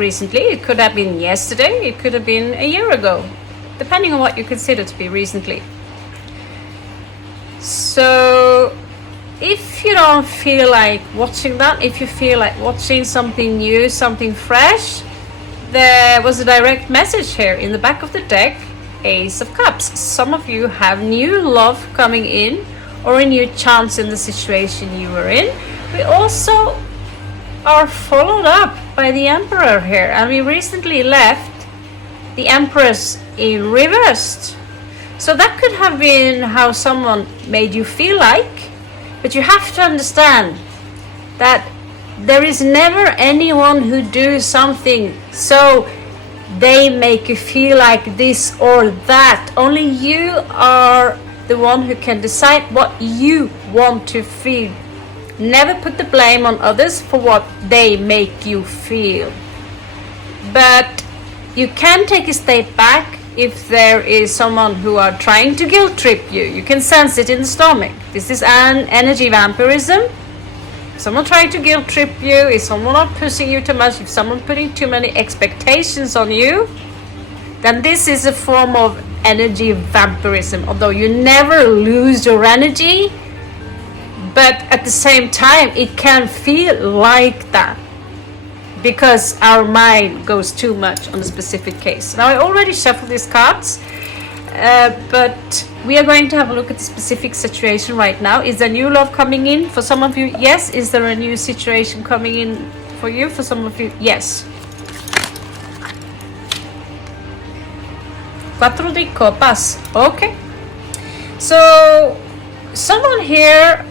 recently. It could have been yesterday. It could have been a year ago, depending on what you consider to be recently. So if you don't feel like watching that, if you feel like watching something new, something fresh, there was a direct message here in the back of the deck, Ace of Cups. Some of you have new love coming in or a new chance in the situation you were in. We also are followed up by the Emperor here, and we recently left the Empress in reversed. So that could have been how someone made you feel like, but you have to understand that there is never anyone who do something so they make you feel like this or that. Only you are the one who can decide what you want to feel. Never put the blame on others for what they make you feel. But you can take a step back if there is someone who are trying to guilt trip you. You can sense it in the stomach. This is an energy vampirism. Someone trying to guilt trip you, if someone not pushing you too much, if someone putting too many expectations on you, then this is a form of energy vampirism. Although you never lose your energy, but at the same time it can feel like that because our mind goes too much on a specific case. Now I already shuffled these cards, but we are going to have a look at the specific situation right now. Is there new love coming in for some of you? Yes. Is there a new situation coming in for you? For some of you, yes. Cuatro de Copas. Okay. So someone here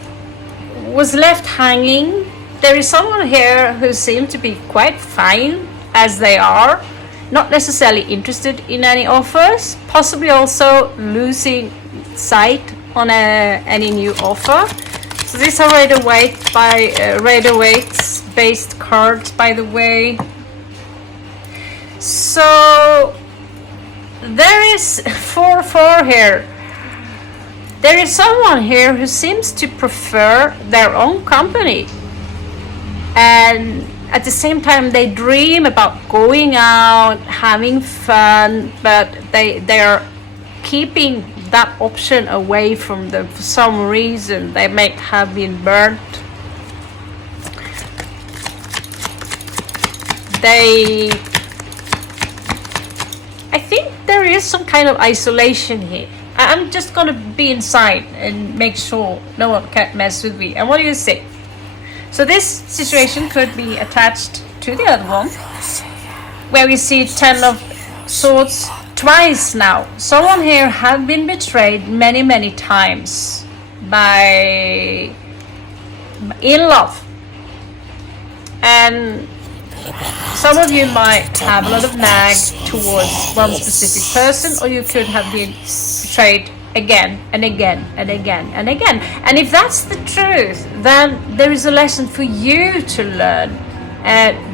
was left hanging. There is someone here who seems to be quite fine as they are, not necessarily interested in any offers, possibly also losing sight on any new offer. So these are Rider-Waite's based cards, by the way. So there is 4-4 here. There is someone here who seems to prefer their own company, and at the same time they dream about going out, having fun, but they are keeping that option away from them for some reason. They may have been burnt. I think there is some kind of isolation here. I'm just gonna be inside and make sure no one can mess with me. And what do you say? So this situation could be attached to the other one, where we see 10 of Swords twice now. Someone here have been betrayed many times in love, and some of you might have a lot of nag towards one specific person, or you could have been betrayed again and again and again and again. And if that's the truth, then there is a lesson for you to learn.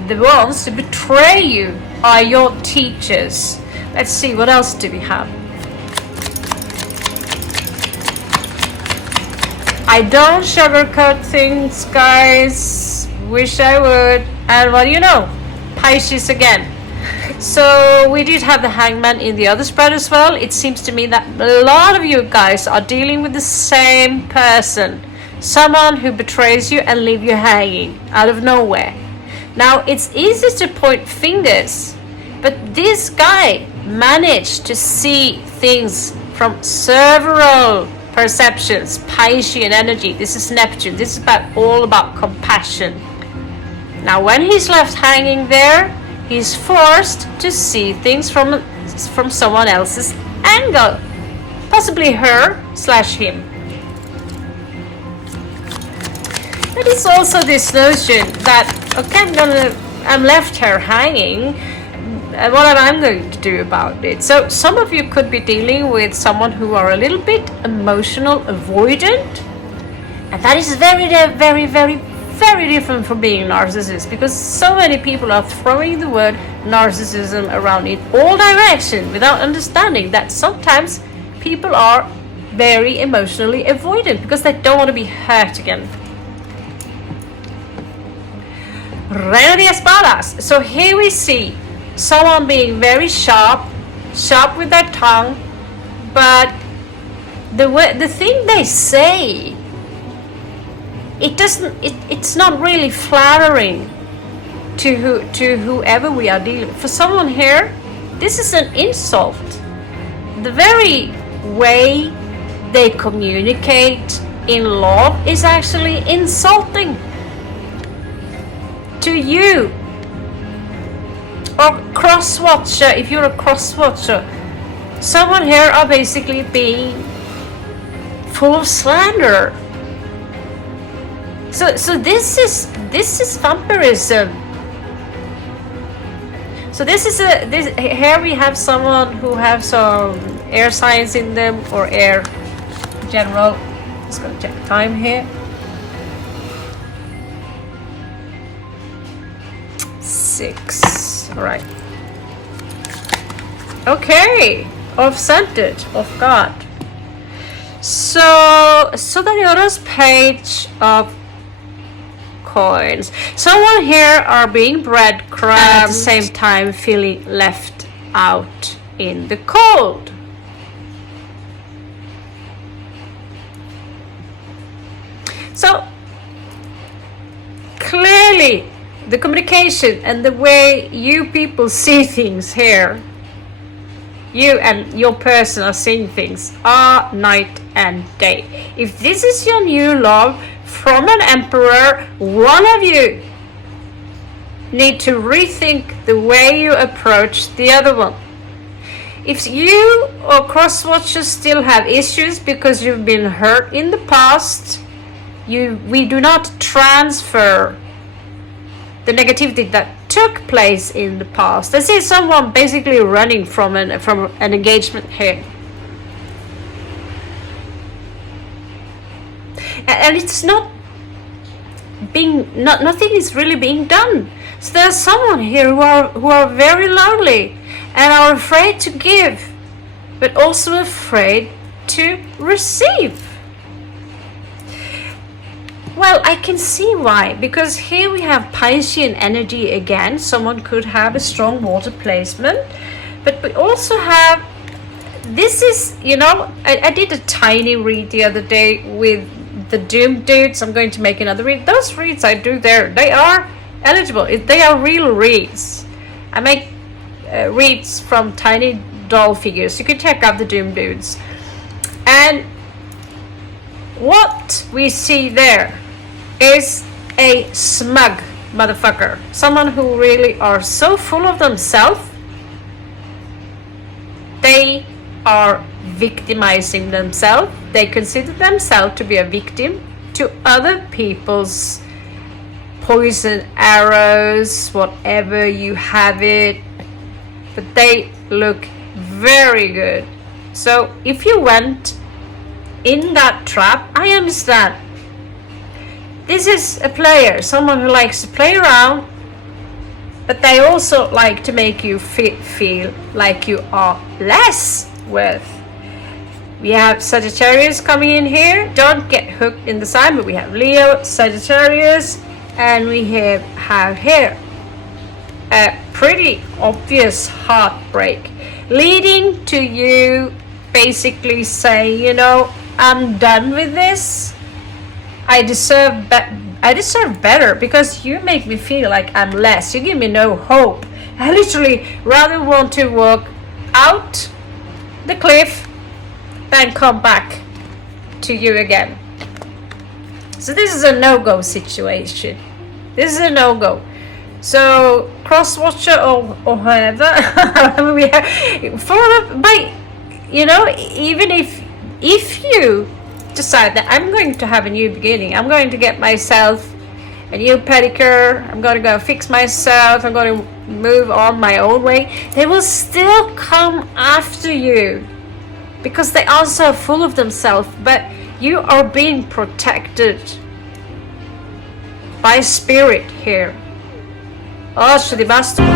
The ones who betray you are your teachers. Let's see, what else do we have? I don't sugarcoat things, guys. Wish I would. And what do you know? Pisces again. So we did have the Hangman in the other spread as well. It seems to me that a lot of you guys are dealing with the same person. Someone who betrays you and leave you hanging out of nowhere. Now it's easy to point fingers, but this guy managed to see things from several perceptions. Piscean energy. This is Neptune. This is all about compassion. Now when he's left hanging there, he's forced to see things from someone else's angle, possibly her/him. But it's also this notion that, okay, I'm left here hanging, and what am I going to do about it? So some of you could be dealing with someone who are a little bit emotional avoidant, and that is very different from being narcissist, because so many people are throwing the word narcissism around in all directions without understanding that sometimes people are very emotionally avoidant because they don't want to be hurt again. Reina de espadas. So here we see someone being very sharp with their tongue, but the thing they say, it's not really flattering to whoever we are dealing with. For someone here, this is an insult. The very way they communicate in love is actually insulting to you. Or cross-watcher, if you're a cross-watcher, someone here are basically being full of slander. So this is vampirism. So here we have someone who have some air signs in them, or air in general. Just gonna check time here. 6. All right. Okay. Off-centered. Off guard. So the page of coins. Someone here are being breadcrumbed, at the same time feeling left out in the cold. So clearly the communication and the way you people see things here, you and your person are seeing things, are night and day. If this is your new love from an emperor, one of you need to rethink the way you approach the other one. If you or cross-watchers still have issues because you've been hurt in the past, we do not transfer the negativity that took place in the past. I see someone basically running from an engagement here. And it's not being, nothing is really being done. So there's someone here who are very lonely and are afraid to give, but also afraid to receive. Well, I can see why, because here we have Piscean energy again. Someone could have a strong water placement, but we also have, this is, you know, I did a tiny read the other day with the Doom dudes. I'm going to make another read. Those reads I do there, they are eligible. They are real reads. I make reads from tiny doll figures. You can check out the Doom dudes. And what we see there is a smug motherfucker. Someone who really are so full of themselves, they are victimizing themselves. They consider themselves to be a victim to other people's poison arrows, whatever you have it. But they look very good. So if you went in that trap, I understand. This is a player, someone who likes to play around, but they also like to make you feel like you are less worth. We have Sagittarius coming in here. Don't get hooked in the sign, but we have Leo, Sagittarius, and we have here a pretty obvious heartbreak, leading to you basically saying, you know, I'm done with this. I deserve better, because you make me feel like I'm less. You give me no hope. I literally rather want to walk out the cliff than come back to you again. So this is a no-go situation. This is a no-go. So cross-watcher or whoever, you know, even if you decide that I'm going to have a new beginning, I'm going to get myself a new pedicure, I'm going to go fix myself, I'm going to move on my own way, they will still come after you because they are so full of themselves. But you are being protected by spirit here. Oh, shitty bastard.